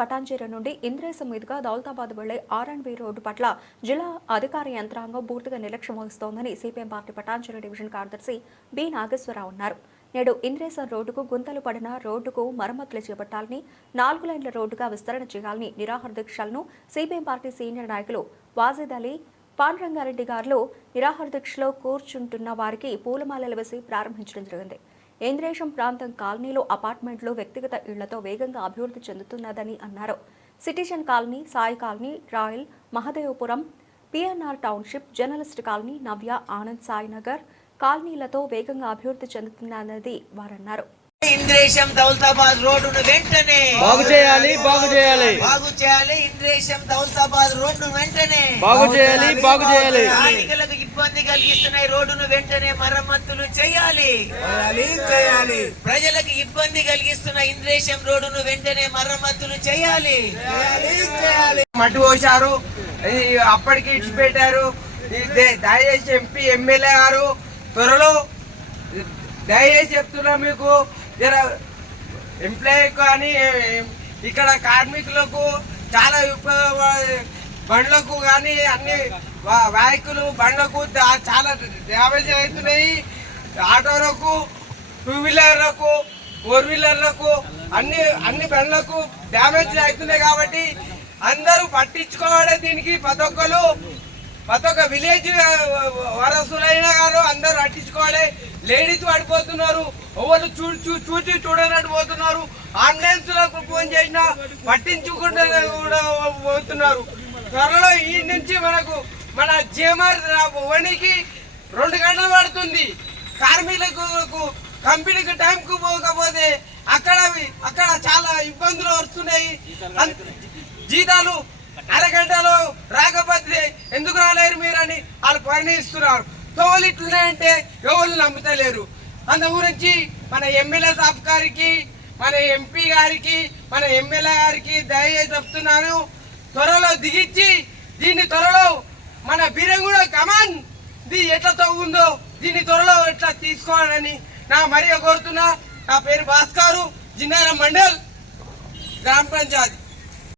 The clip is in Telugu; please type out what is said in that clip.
పటాంజీర నుండి ఇంద్రేసం మీదుగా దౌలతాబాద్ వెళ్ళే ఆర్ అండ్ బి రోడ్డు పట్ల జిల్లా అధికార యంత్రాంగం పూర్తిగా నిర్లక్ష్యం వహిస్తోందని సిపిఎం పార్టీ పటాంజీర డివిజన్ కార్యదర్శి బి నాగేశ్వరరావు అన్నారు. నేడు ఇంద్రేశం రోడ్డుకు గుంతలు పడిన రోడ్డుకు మరమ్మతులు చేపట్టాలని నాలుగు లైన్ల రోడ్డుగా విస్తరణ చేయాలని నిరాహార దీక్షలను సిపిఎం పార్టీ సీనియర్ నాయకులు వాజిద్ అలీ పాండురంగారెడ్డి గారు నిరాహార దీక్షలో కూర్చుంటున్న వారికి పూలమాలలు వేసి ప్రారంభించడం జరిగింది. ఏంద్రేశం ప్రాంతం కాలనీలో అపార్ట్మెంట్లు వ్యక్తిగత ఇళ్ళతో వేగంగా అభివృద్ధి చెందుతున్నదని అన్నారు. Citizen colony Sai colony royal Mahadevapuram PNR township journalist colony Navya Anand Sainagar కాలనీలతో వేగంగా అభివృద్ధి చెందుతున్నది వారన్నారు. ఇంద్రేశం దౌలతాబాద్ రోడ్డును వెంటనే. బాగు చేయాలి బాగు చేయాలి. బాగు చేయాలి ఇంద్రేశం దౌలతాబాద్ రోడ్డును వెంటనే. బాగు చేయాలి బాగు చేయాలి. స్థానికులకు ఇబ్బంది కలిగిస్తున్న రోడ్డును వెంటనే మరమ్మతులు చేయాలి. చేయాలి ప్రజలకు ఇబ్బంది కలిగిస్తున్న ఇంద్రేశం రోడ్డును వెంటనే మరమ్మతులు చేయాలి చేయాలి. మట్టి పోశారు. ఈ అప్పటికి ఇచ్చి పెట్టారు. ఈ దే- దయచేసి ఎంపీ ఎమ్మెల్యే గారు త్వరలో దయచేసి చెప్తున్నా మీకు జర ఎంప్లాయీ కానీ ఇక్కడ కార్మికులకు చాలా ఉపయోగ బండ్లకు కానీ అన్ని వా- వాహకులు బండ్లకు చాలా డ్యామేజ్ అవుతున్నాయి. ఆటోలకు టూ వీలర్లకు ఫోర్ వీలర్లకు అన్ని అన్ని బండ్లకు డ్యామేజ్ అవుతున్నాయి కాబట్టి అందరూ పట్టించుకోవాలి దీనికి. ప్రతి ఒక్కరు ప్రతి ఒక్క విలేజ్ వరసులైనా గారు అందరూ పట్టించుకోవాలి. లేడీస్ పడిపోతున్నారు ఎవరు చూ చూ- చూడనట్టు పోతున్నారు. అంబులెన్స్ ఫోన్ చేసినా పట్టించుకుంటే కూడా పోతున్నారు. త్వరలో ఈ నుంచి మనకు మన జిఎంఆర్ వణికి రెండు గంటలు పడుతుంది. కార్మికులకు కంపెనీకి టైంకు పోకపోతే అక్కడ అక్కడ చాలా ఇబ్బందులు వస్తున్నాయి. జీతాలు అరగంటలో రాకపోతే ఎందుకు రాలేరు మీరని వాళ్ళు పరిణిస్తున్నారు తోలు ఇట్లున్నాయంటే ఎవరు నమ్ముతలేరు. అందు గురించి మన ఎమ్మెల్యే సాబ్ గారికి మన ఎంపీ గారికి మన ఎమ్మెల్యే గారికి దయచేసి చెప్తున్నాను. త్వరలో దిగిచ్చి దీన్ని త్వరలో మన బిరంగుడ కమాన్ ఇది ఎట్లా తగ్గుందో దీన్ని త్వరలో ఎట్లా తీసుకోవాలని నా మరీ కోరుతున్నా. నా పేరు భాస్కరు జిన్నారం మండల్ గ్రామ పంచాయతీ.